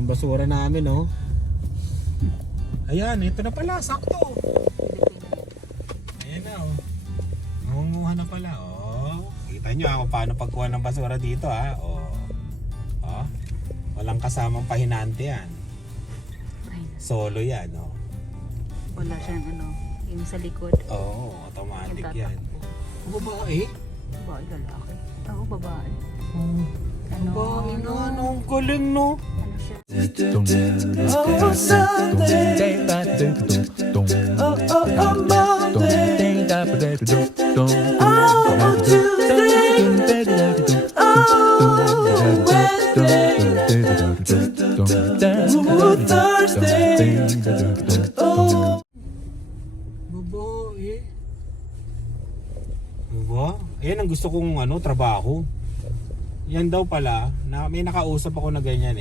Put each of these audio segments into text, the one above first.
Yung basura namin, oh. Ayan, ito na pala, sakto. Ayan na, oh. Nangunguha na pala, oh. Kita nyo kung paano pagkuha ng basura dito, ha. Oh. Oh. Walang kasamang pahinante yan. Solo yan, oh. Wala siyang yung sa likod. Oo, automatic Yung yan. tatakbo. Babae? Babae, lalaki. Oo, babae. Oh. Ano? Babae na, ang galing, no? Ano siya? Oh, Sunday. Oh, Monday. Oh, Tuesday. Oh, Wednesday. Oh, Thursday. Oh. Babae. Diba? Ayan ang gusto kong trabaho. Yan daw pala, may nakausap ako na ganyan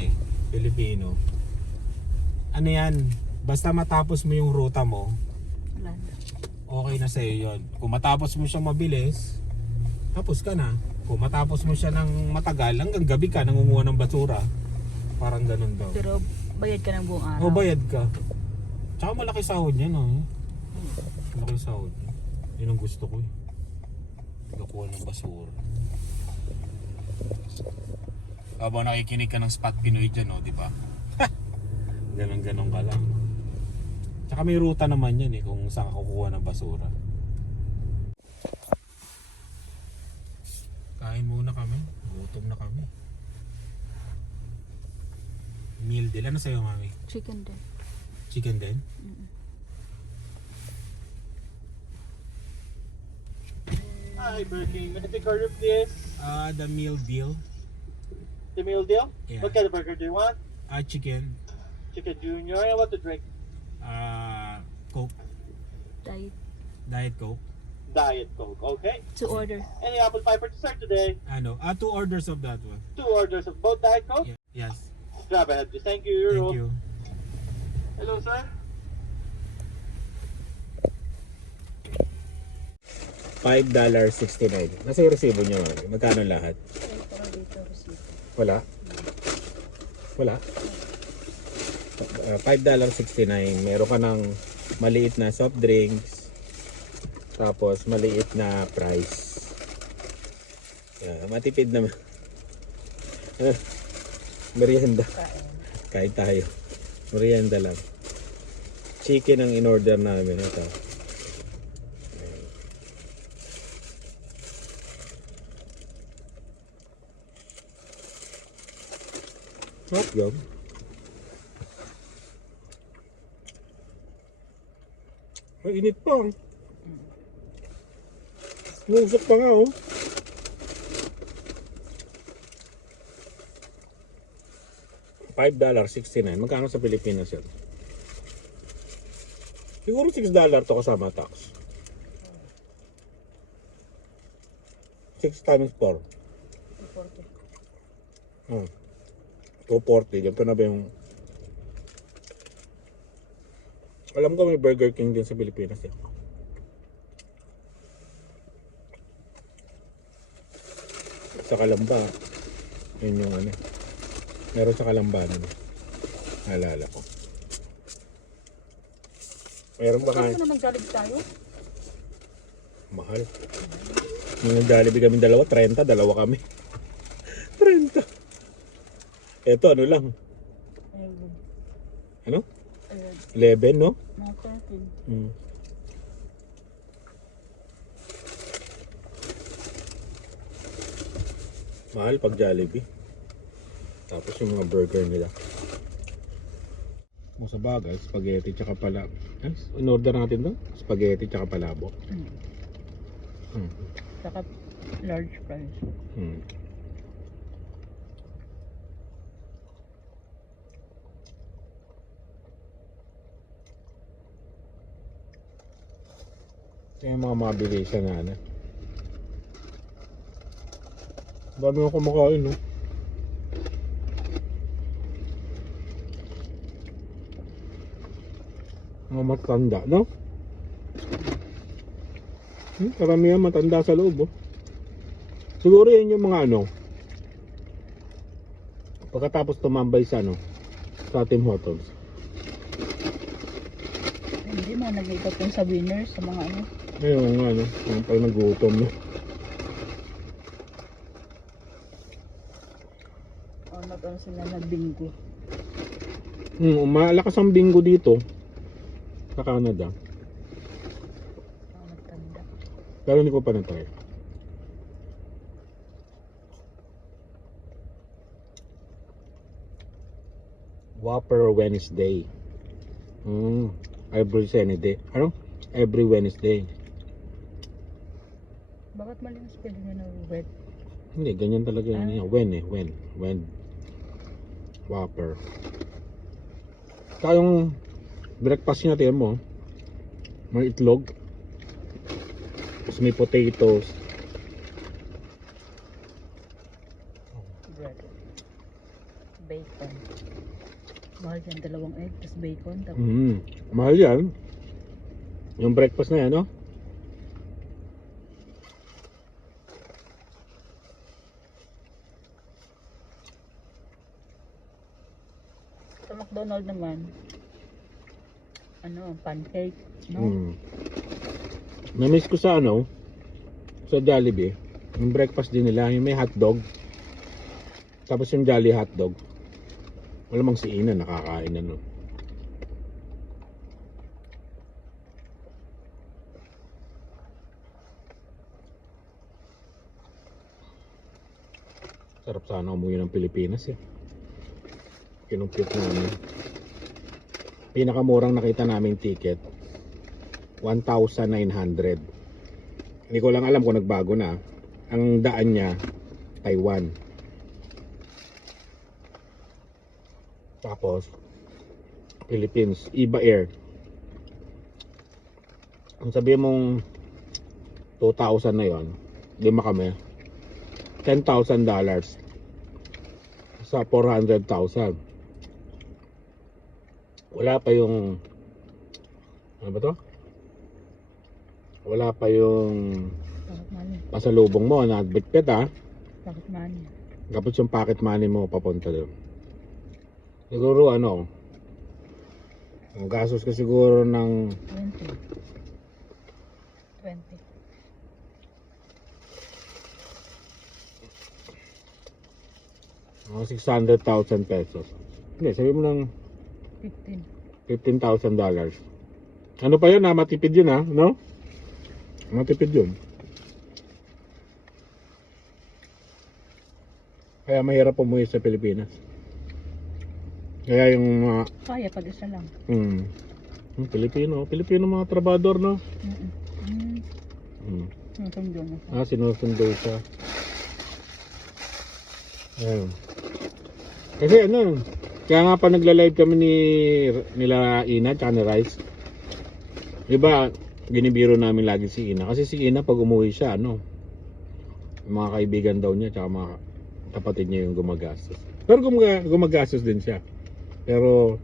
Pilipino. Ano yan? Basta matapos mo yung ruta mo, Wala na. okay na sa'yo yun. Kung matapos mo siyang mabilis, tapos ka na. Kung matapos mo siya ng matagal, hanggang gabi ka nangunguha ng basura. Parang ganun daw. Pero bayad ka ng buong araw. O bayad ka. Tsaka malaki sahod yan, no? Malaki sahod. Yun ang gusto ko Nakuha ng basura. Habang nakikinig ka ng Spot Pinoy dyan, di ba? Ganon-ganon ka lang. Tsaka may ruta naman yan kung saan ka kukuha ng basura. Kain muna kami. Gutom na kami. Meal deal. Ano sa'yo, mami? Chicken din. Chicken din? Hi, Burger King. Can I take order, please? The meal deal. The meal deal? Yeah. What kind of burger do you want? Chicken. Chicken Junior. And what to drink? Coke. Diet Coke. Diet Coke. Okay. To order. Any apple pie for dessert today? 2 orders of that one. 2 orders of both Diet Coke? Yes. Grab ahead, please. Thank you. Thank you. Hello, sir. $5.69. Nasa yung resibo niya, mami? Magkano lahat? Wala? Wala? $5.69. Meron ka ng maliit na soft drinks. Tapos maliit na price. Matipid naman. Merienda. Kain tayo. Merienda lang. Chicken ang in-order namin. Ito. Hotdog. Ay, init pa. Nusok pa nga, oh. $5.69. Magkano sa Pilipinas yan? Siguro $6 to kasama tax. 6 times 4. 240. Ganito na ba yung... Alam ko may Burger King din sa Pilipinas Sa Kalamba. Yun yung meron sa Kalamba naalala ko. Meron ba kayo? Saan na nag-Jollibee tayo? Mahal. Nung nag-Jollibee kami dalawa, 30. Dalawa kami. 30. Ito ano lang? Ano? 11, no? Mga 13. Mahal pag Jollibee. Tapos yung mga burger nila. Kung sa bagay, spaghetti tsaka palabok. In-order natin to? Spaghetti tsaka palabok. Saka large fries. Kaya yung mga mabilisan na dami nga kumakain, no? Mga matanda, no? Karamihan matanda sa loob, oh. Siguro yan yung mga pagkatapos tumambay sa Sa Tim Hortons. Hindi mo nag-ikot yung sa winners, sa mga ano. Ayun nga, no? Yung pag nagutom, no? O nag-ano sila na bingo. Malakas ang bingo dito. Sa Canada. Nagtanda. Pero hindi ko pa na-try. Whopper Wednesday. Every Wednesday. Ano? Every Wednesday. Bakit mali ang spelling nyo na wet? Hindi, ganyan talaga yan. When. Whopper. Saka yung breakfast niya, tiyan mo. May itlog. Tapos may potatoes. Bread. Bacon. Mahal yan, 2 egg, tapos bacon. Tapos Mahal yan. Yung breakfast na yan, no? sa McDonald's naman, ano, pancake, no? Na-miss ko sa ano, sa Jollibee, yung breakfast din nila, yung may hotdog. Tapos yung Jolly hotdog. Wala mang si Ina nakakain na, no? Sarap sana umuwi ng Pilipinas, eh. Kinumpute namin. Pinakamurang nakita naming ticket 1,900. Hindi ko lang alam kung nagbago na. Ang daan niya Taiwan. Tapos Philippines, Iba Air. Kung sabihin mong 2,000 na yon, lima kami, $10,000 sa 400,000. Wala pa yung ano ba to? Wala pa yung Pocket money. pasalubong mo na bitbit, ha. Pocket money. Kapag yung pocket money mo papunta doon. Siguro ano, ang gastos ko siguro ng 20. 600,000 pesos. Hindi, sabi mo ng 15. $15,000. Ano pa yun, ha? Matipid yun, ha? No? Matipid yun. Kaya mahirap umuwi sa Pilipinas. Kaya yung mga Kaya pag isa lang. yung Pilipino mga trabador, no? Nasundo na siya. Sinusundo siya. Ayun. Kasi ano, kaya nga pa nagla-live kami nila Ina tsaka ni Rice. Diba, ginibiro namin lagi si Ina. Kasi si Ina pag umuwi siya, ano, yung mga kaibigan daw niya tsaka mga kapatid niya yung gumagastos. Pero gumagastos din siya. Pero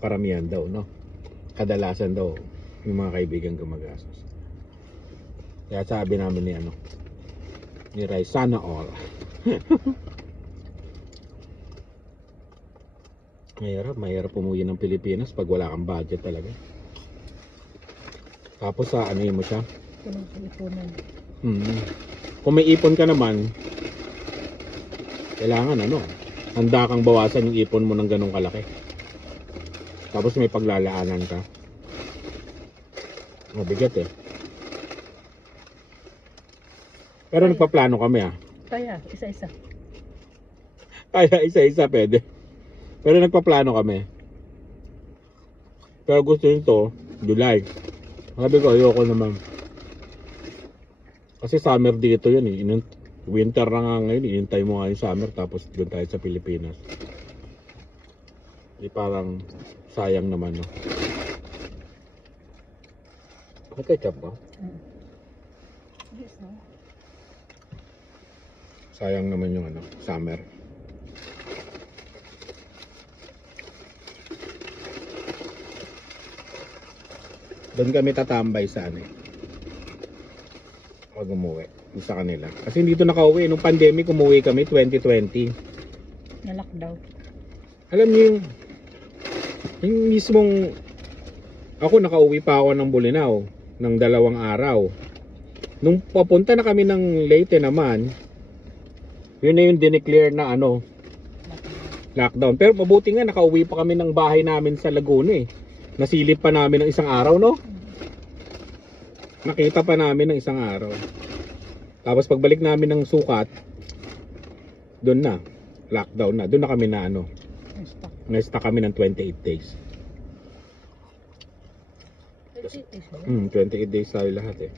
karamihan daw, no? Kadalasan daw yung mga kaibigan gumagastos. Kaya sabi namin ni Rice, sana all. Mahirap umuwi ng Pilipinas pag wala kang budget talaga. Tapos ano mo siya? Ipunan. Kung may ipon ka naman, kailangan handa kang bawasan yung ipon mo ng ganong kalaki. Tapos may paglalaanan ka. Mabigat, eh. Pero nagpaplano kami, Kaya, isa-isa. Kaya isa-isa pwede. Pero nagpaplano kami. Pero gusto nito, July. Sabi ko, ayoko naman. Kasi summer dito yun, eh. Winter na nga ngayon, inintay mo nga yung summer tapos doon tayo sa Pilipinas. Di parang sayang naman, no? May ketchup ba? Yes, no? Sayang naman yung summer. Doon kami tatambay sa pag umuwi sa kanila. Kasi dito nakauwi. Nung pandemic umuwi kami 2020. Na-lockdown. Alam niyo yung mismong ako nakauwi pa ako ng Bolinao ng 2 araw. Nung papunta na kami ng Leyte naman, yun na yung dineclare na ano, lockdown. Pero mabuti nga nakauwi pa kami ng bahay namin sa Laguna eh. Nasilip pa namin ng 1 araw, no? Nakita pa namin ng 1 araw. Tapos pagbalik namin ng Sukat, doon na, lockdown na. Doon na kami na ano, Na-stuck. na-stuck kami ng 28 days. 28 days tayo lahat eh.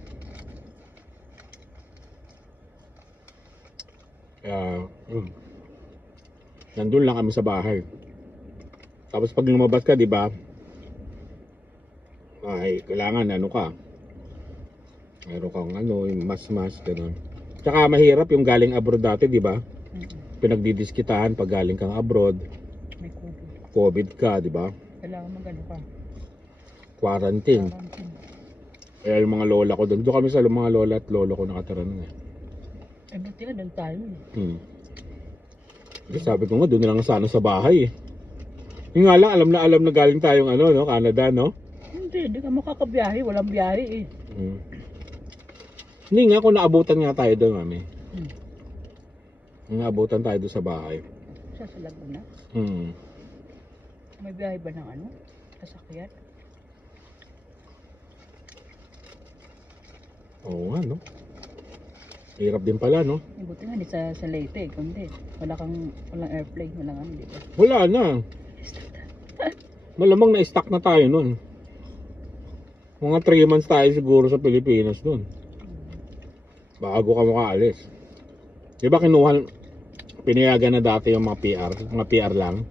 Kaya, nandun lang kami sa bahay. Tapos pag lumabas ka, di ba? Ay, kailangan ano ka. Meron kang ano, yung mas, ganun. Tsaka mahirap yung galing abroad dati, di ba? Pinagdidiskitahan pag galing kang abroad. May COVID. COVID ka, di ba? Kailangan magano ka. Quarantine. Quarantine. Kaya yung mga lola ko doon kami sa mga lola at lolo ko nakatira nun eh. Eh, buti nga doon tayo eh. Kasi sabi ko nga doon na lang sana sa bahay eh. Yung nga lang, alam na galing tayong ano, no? Canada, no? Hindi ka makakabiyahe. Walang biyahe eh. Hindi nga kung naabutan nga tayo doon, mami. Hmm. Naabutan tayo doon sa bahay. Sa Laguna. Hmm. May biyahe ba ng ano? Sasakyan? Oo nga, no? Hirap din pala, no? Eh, buti nga, di sa Leyte, kundi walang airplane, walang ano, di ba? Wala na. Malamang na-stuck na tayo nun. Mga 3 months tayo siguro sa Pilipinas nun. Bago ka makaalis. Di ba pinayagan na dati yung mga PR lang.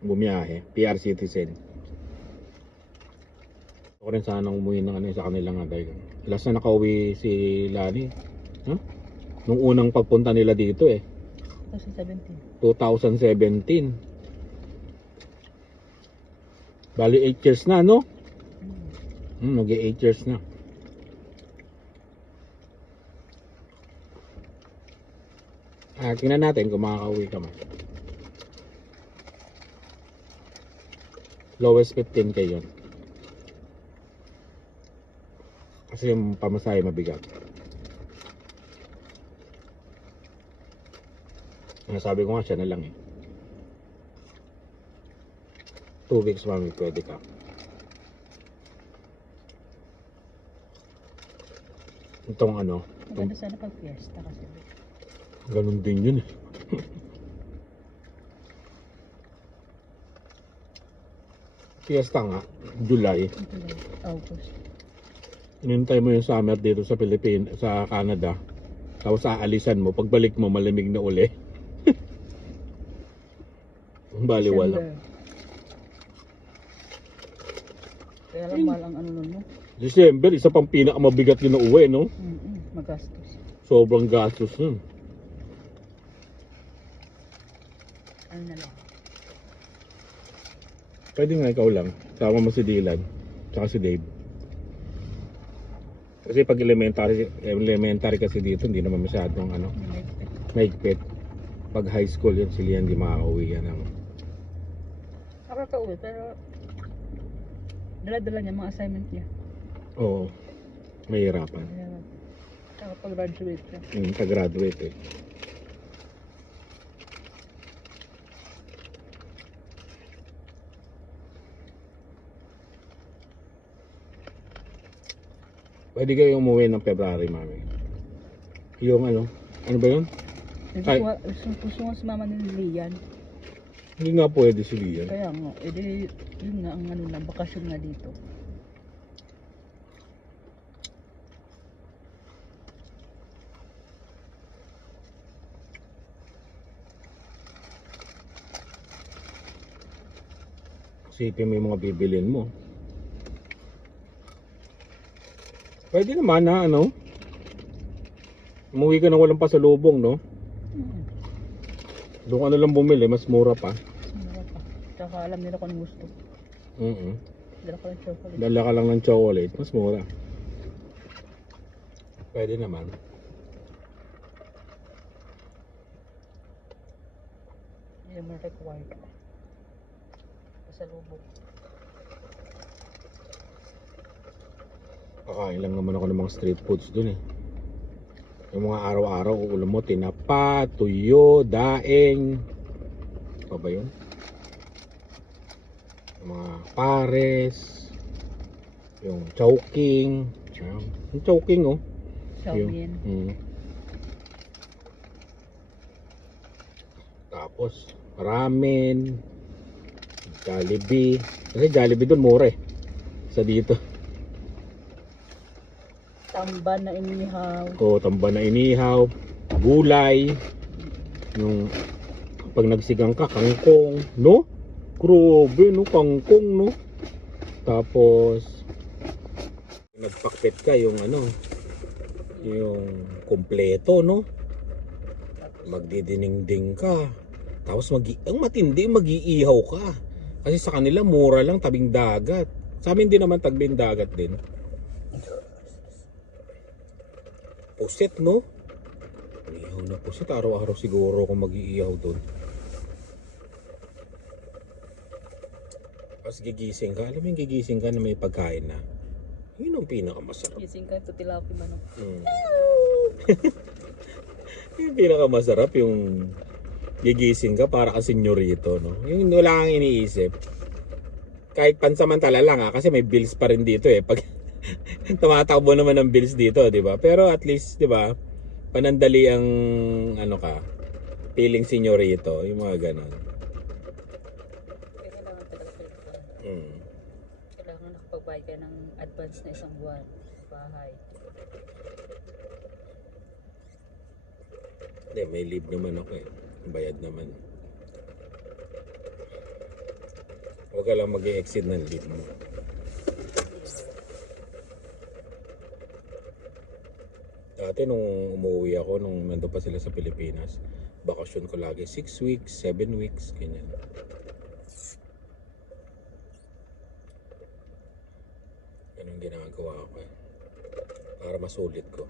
Bumiyahe, PR citizen. Ako rin sana umuwi ng ano sa kanila nga dahil last na nakauwi si Lani. Huh? Nung unang pagpunta nila dito eh. 2017. Bali 8 years na, no? Nag-8 years na. Tingnan natin kung makakauwi ka man. Lowest 15k yun. Kasi yung pamasahe mabigat. Sabi ko nga siya na lang eh. 2 weeks mami pwede ka. Itong ano. Maganda sana pag fiesta kasi. Ganun din yun eh. Fiesta nga. July. August. Inintay mo yung summer dito sa Pilipinas, sa Canada. Tapos aalisan mo, pagbalik mo malamig na uli. Baliwala. December. Kaya lang mahal ang ano nun mo. December, isa pang pinakamabigat yun na uwi, no? Magastos. Sobrang gastos nun. Ano na lang. Pwede nga ikaw lang. Sama mo si Dylan. Tsaka si Dave. Kasi pag elementary kasi dito, hindi naman masyadong ano, mahigpit. Pag high school yun, sila hindi makakauwi yan. Nakakauwi, pero dala-dala niya mga assignment niya. Oo. Mahirapan. Kaya pag-graduate siya. Pag-graduate eh. Pwede kayo umuwi ng February, mami. Yung ano ba yun? Ay. Gusto nga sumama ni Lian. Hindi nga pwede si Lian. Kaya nga, edi yun nga ang ano lang, bakasyon nga dito. Isipin mo yung mga bibilin mo. Pwede naman na ano. Umuwi ka na walang pasalubong, no? Doon ka na lang bumili, mas mura pa. Mura pa. Tsaka alam nila kung ano gusto. Dala ko ng chocolate. Dala ka lang ng chocolate, mas mura. Pwede naman. Hindi naman required. Pasalubong. Kakain lang naman ako ng mga street foods dun eh. Yung mga araw-araw, ulam mo, tinapa, tuyo, daing. Ano ba yun? Yung mga pares. Yung chowking. Yung chowking oh. Xiaomian. Tapos, ramen. Jollibee. Kasi Jollibee dun mura eh. Sa dito. Tamba na inihaw. O tamba na inihaw, gulay, yung pag nagsigang ka, kangkong, no? Grabe, no? Kangkong, no? Tapos, nagpakpet ka yung ano, yung kumpleto, no? Magdidinengding ka. Tapos, ang matindi, mag-iihaw ka. Kasi sa kanila, mura lang, tabing dagat. Sa amin din naman, tabing dagat din. Pusit, no? Ihaw na pusit. Araw-araw siguro kung mag-iihaw doon. Tapos gigising ka. Alam mo yung gigising ka na may pagkain na. Yun ang pinakamasarap. Gising ka ito tilapia manok. Yung pinakamasarap yung gigising ka para ka senyorito, no? Yung wala kang iniisip. Kahit pansamantala lang kasi may bills pa rin dito eh. Pag tumatakbo naman ng bills dito, di ba? Pero at least, di ba, panandali ang ano ka, feeling senyorito, yung mga ganon. Kailangan talaga ito. Kailangan nakapagbayad ka ng advance na isang buwan sa bahay. Hindi, may leave naman ako eh. Bayad naman. Huwag ka lang mag-i-exceed ng leave mo. Dati nung umuwi ako, nung nandun pa sila sa Pilipinas, bakasyon ko lagi 6 weeks, 7 weeks, ganyan. Ganun ginagawa ko eh. Para masulit ko.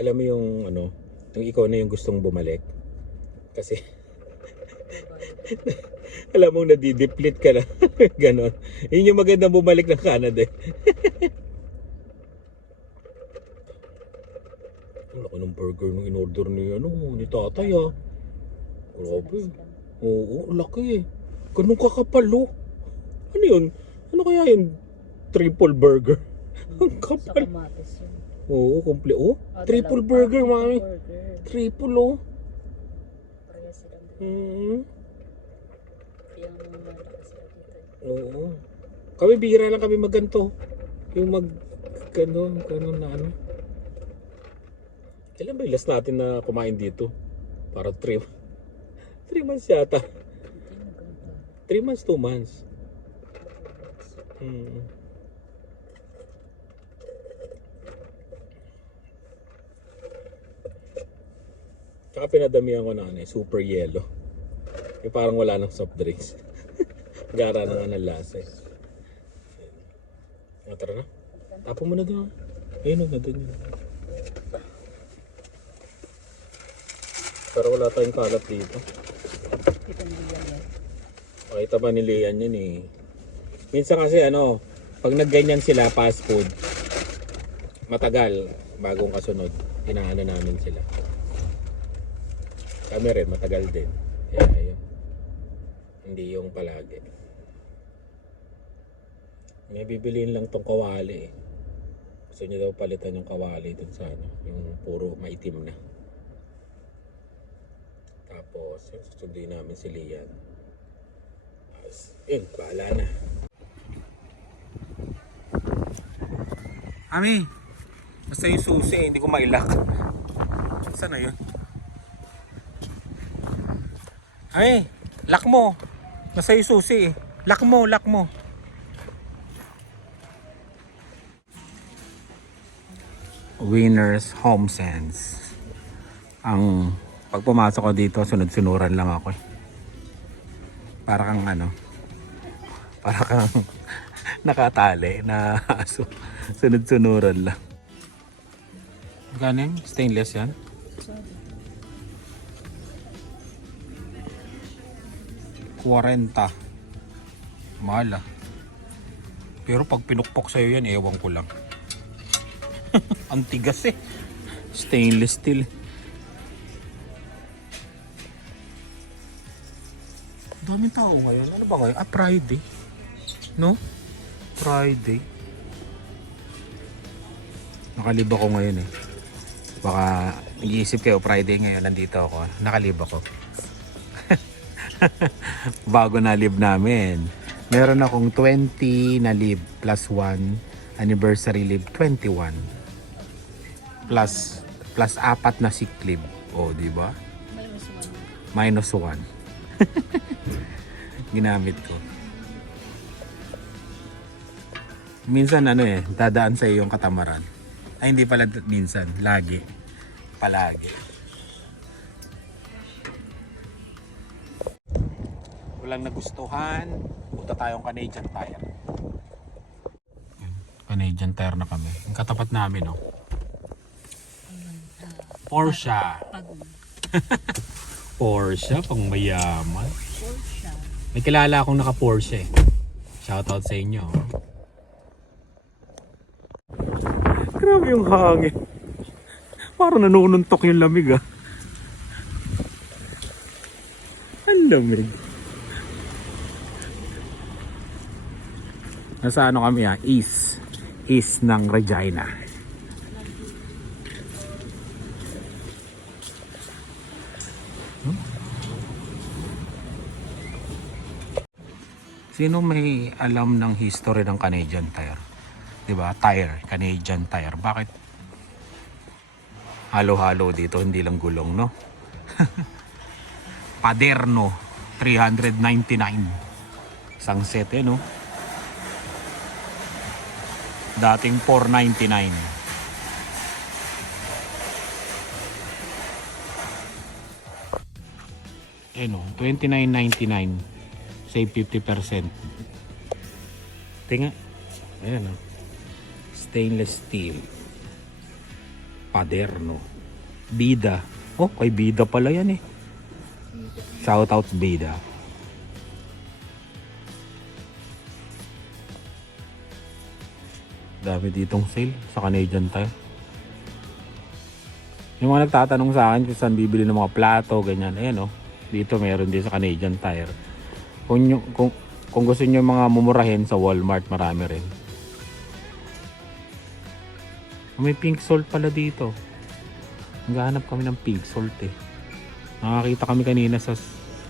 Alam mo yung ano, yung ikaw na yung gustong bumalik. Kasi alam mo nadideplete ka na. Ganon. Yun yung magandang bumalik ng Canada eh. Ang laki ng burger nung in-order ni, ni tatay ah. Grabe. Oo, laki eh. Ganun kakapal oh. Ano yun? Ano kaya yun? Triple burger. Ang Sa kapal. kamatis yun. Oo, komple. Oh, Ah, triple dalawa. burger, Triple mami. burger. Triple oh. Parehas silang kaya mga malakas sila dito. Oo. Kami bihira lang kami magganto. Yung gano'n na ano. Kailan ba yung last natin na kumain dito? Para 3 months yata. Hindi maganda. 3 months, 2 months. Tsaka pinadamihan ko na super yellow. Yung parang wala ng soft drinks. Gara na nga ng lasa eh. Tara na. Tapo mo na doon. Ayun na doon yun. Pero wala tayong kalat dito. Dito nila yan. Makita ba ni Lian yun eh. Minsan kasi pag nagganyan sila fast food, matagal bagong kasunod. Hinaano namin sila. Kami rin, matagal din. Kaya yun. Hindi yung palagi. May bibiliin lang tong kawali eh. Gusto niya daw palitan yung kawali dun sa yung puro maitim na. Tapos, susunduin namin si Lian. Yun, bahala na. Ami, basta yung susi, hindi ko mailak. Saan na yun? Ami, lock mo. Nasa yung susi eh. Lock mo, lock mo. Winners Home Sense. Ang pag pumasok ko dito, sunod-sunuran lang ako eh. Para kang para kang nakatali na aso. Sunod-sunuran lang. Galing? Stainless yan? 40. Mahal ah. Pero pag pinukpok sa'yo yan, ewan ko lang. Ang tigas eh. Stainless steel. Daming tao ngayon. Ano ba ngayon? Friday. No? Friday. Nakalib ako ngayon eh. Baka nag-iisip kayo Friday ngayon. Nandito ako. Nakalib ako. Bago na live namin. Meron akong 20 na live plus 1 anniversary live 21. Plus 4 na sick leave. Oh, di ba? Minus 1. Ginamit ko. Minsan ano eh, dadaan sa iyo yung katamaran. Ay hindi pala minsan, lagi. Palagi. Walang nagustuhan, punta tayong Canadian Tire. Canadian Tire na kami. Yung katapat namin, no? Porsche. Porsche, pang mayaman. Porsche. May kilala akong naka Porsche. Shoutout sa inyo. Grabe yung hangin. Parang nanununtok yung lamig ah. Ang lamig. Nasa ano kami ah? East ng Regina. Sino may alam ng history ng Canadian Tire? 'Di ba? Tire, Canadian Tire. Bakit halo-halo dito, hindi lang gulong, no? Paderno 399. Isang set eh, no? Dating 499. Eh no, 29.99. Save 50%. Tinga. Ayan o. Stainless steel. Paderno. Bida. Oh, kay Bida pala yan eh. Shout out Bida. Dami ditong sale sa Canadian Tire. Yung mga nagtatanong sa akin kung saan bibili ng mga plato, ganyan. Ayan o. Dito meron din sa Canadian Tire. Kung gusto niyo mga mumurahin sa Walmart, marami rin. May pink salt pala dito. Naghahanap kami ng pink salt eh. Nakakita kami kanina sa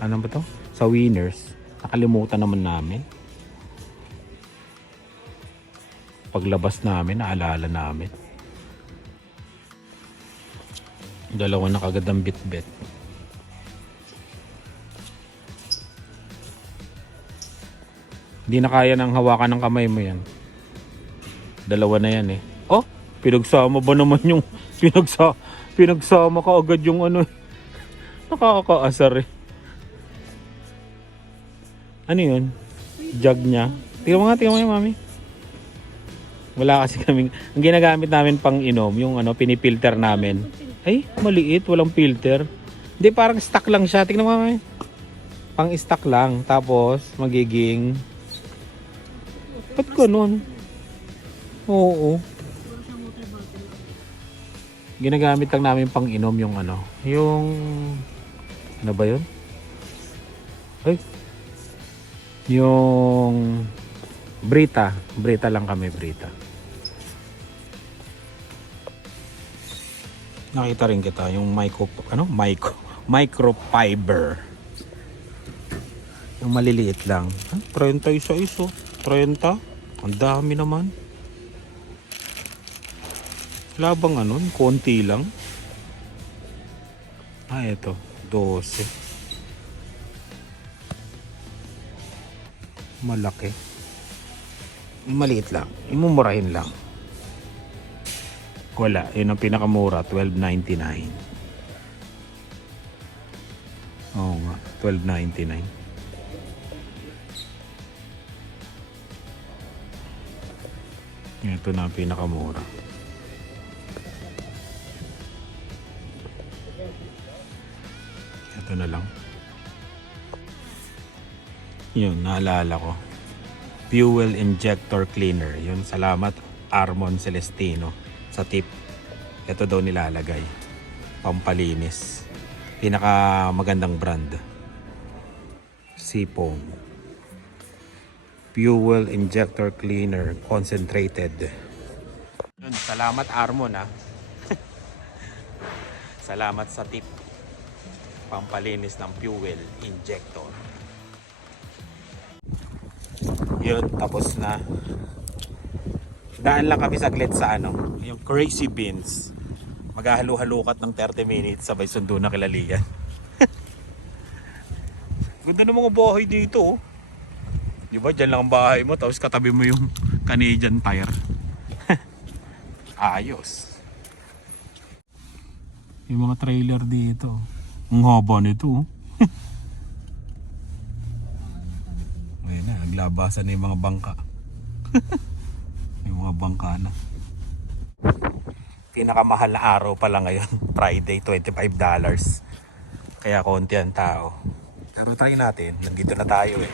ano ba to? Sa Winners. Nakalimutan naman namin. Paglabas namin, naalala namin. Dalawa na kagad ang bit-bit. Hindi na kaya nang hawakan ng kamay mo yan. Dalawa na yan eh. Oh, pinagsama ba naman yung pinagsama ka agad yung ano. Nakakaasar eh. Ano yun? Jug niya. Tingnan mo nga yung mami. Wala kasi kaming, ang ginagamit namin pang inom, yung ano, pinipilter namin. Ay, maliit, walang filter. Hindi, parang stock lang siya. Tingnan mo mami. Pang stock lang. Tapos, magiging ba't ganun? Oo. Ginagamit lang namin pang inom yung ano. Yung ano ba yun? Ay. Yung Brita. Brita lang kami, Brita. Nakita rin kita yung microfiber. Yung maliliit lang. 30 isa-iso. 30? Ang dami naman. Labang ano, konti lang. Ah, ito. 12. Malaki. Maliit lang. Imumurahin lang. Wala. Yun ang pinakamura. $12.99. Oo nga. $12.99. Ito na ang pinakamura. Ito na lang. Yun, naalala ko. Fuel injector cleaner. Yun, salamat Armon Celestino sa tip. Ito daw nilalagay. Pampalinis. Pinaka magandang brand. Sipong. Fuel injector cleaner concentrated. Yun, salamat Armon ha. Salamat sa tip. Pampalinis ng fuel injector. Yun, tapos na. Daan lang kami saglit sa ano, yung Crazy Beans. Maghahalo-halukat ng 30 minutes sabay sundo na kila Lian. Ganda ng mga bahay dito oh. Di ba dyan lang ang bahay mo tapos katabi mo yung Canadian Tire. Ayos. Yung mga trailer dito. Ang haba nito oh. Ayun na, naglabasan na yung mga bangka. Yung mga bangka na. Pinakamahal na araw pala ngayon. Friday, $25. Kaya konti ang tao. Pero try natin. Nandito na tayo eh.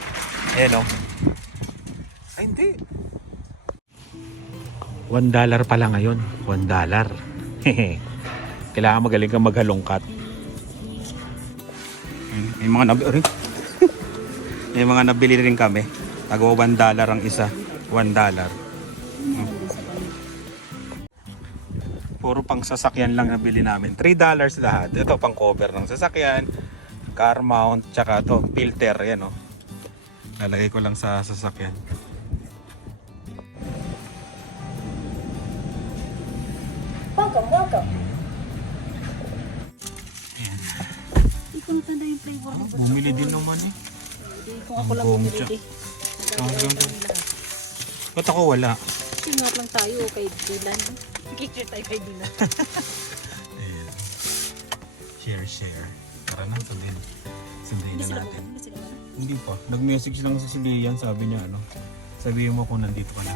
Ayan o. Ay hindi. $1 pala ngayon. $1. Kailangan magaling kang maghalongkat. May mga nabili. May mga nabili rin kami. Tagawa $1 ang isa. $1. Puro pang sasakyan lang nabili namin. $3 lahat. Ito pang cover ng sasakyan, car mount, tsaka to filter. Yan o. Lalagay ko lang sa sasakyan. Welcome. Hindi ko natanda yung flavor ng Bumili din naman eh. Kung ako lang bumili eh. Ba't ako wala? Singat lang tayo kay Dylan. Kikita tayo kay Dylan. Ayan. Share. Tara na, sundin na natin. Hindi sila ba? Hindi pa. Nag-message lang si Lian, sabi niya ano. Sabihin mo kung nandito ka na.